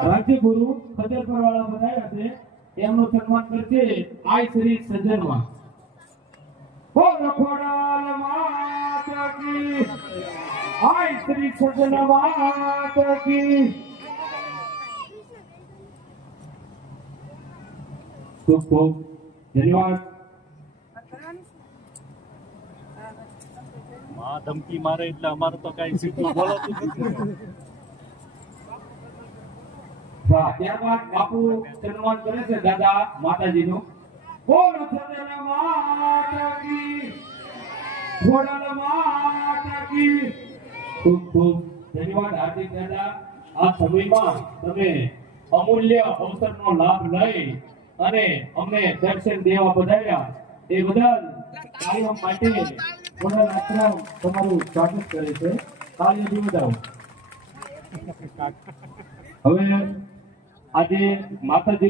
રાજ્યગુરુ ફતેપુર વાળા બધાયા છે એમનું સન્માન કરશે આઈ શ્રી સજ્જનમાં બોલ ખોડાલ માતા કી આઈ શ્રી સજ્જન માતા કી ખૂબ ખૂબ ધન્યવાદ માં ધમકી મારે એટલે અમારે તો કઈ સીધું બોલાતું નથી ત્યારબાદ બાપુ સન્માન કરે છે દાદા માતાજીનું બોલ સજ્જન માતા કી ખોડાલ માતા કી ખૂબ ખૂબ ધન્યવાદ હાર્દિક દાદા આ સમયમાં તમે અમૂલ્ય અવસરનો લાભ લઈ અને અમને દર્શન દેવા પધાર્યા એ બદલ કાયમ માટે ખોડાલ આશ્રમ તમારું સ્વાગત કરે છે તાળીઓથી વધાવો હવે આજે માતાજી